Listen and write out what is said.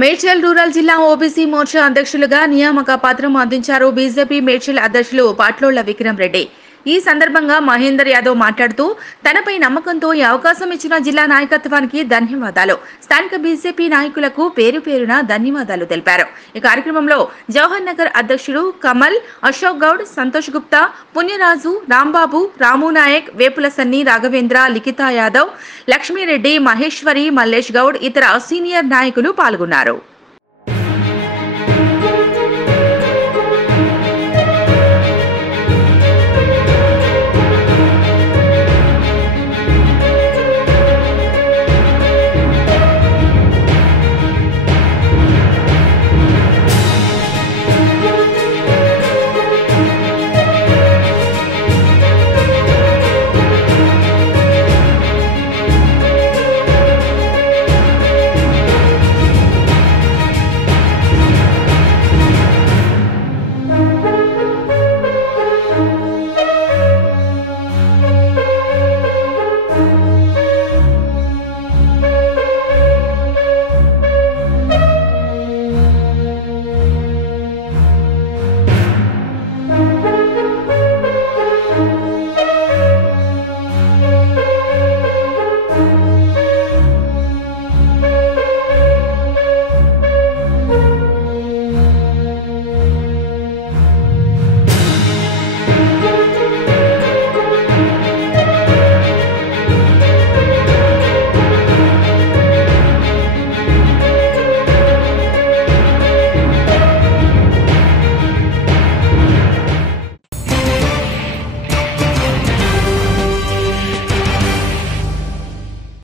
Medchal rural జిల్లా OBC Morcha అధ్యక్షులుగా నియామక పత్రం అందించారు బీజేపీ మేడ్చల్ అధ్యక్షులు పాట్లోళ్ల విక్రమ్ రెడ్డి. ఈ సందర్భంగా మహేందర్ యాదవ్ మాట్లాడుతూ తనపై నమ్మకంతో ఈ అవకాశం ఇచ్చిన జిల్లా నాయకత్వానికి ధన్యవాదాలు, స్థానిక బీజేపీ నాయకులకు పేరు పేరున ధన్యవాదాలు తెలిపారు. ఈ కార్యక్రమంలో జవహర్ నగర్ అధ్యక్షుడు కమల్, అశోక్ గౌడ్, సంతోష్ గుప్తా, పుణ్యరాజు, రాంబాబు, రాము నాయక్, వేపుల సన్ని, రాఘవేంద్ర, లిఖితా యాదవ్, లక్ష్మీరెడ్డి, మహేశ్వరి, మల్లేష్ గౌడ్, ఇతర సీనియర్ నాయకులు పాల్గొన్నారు.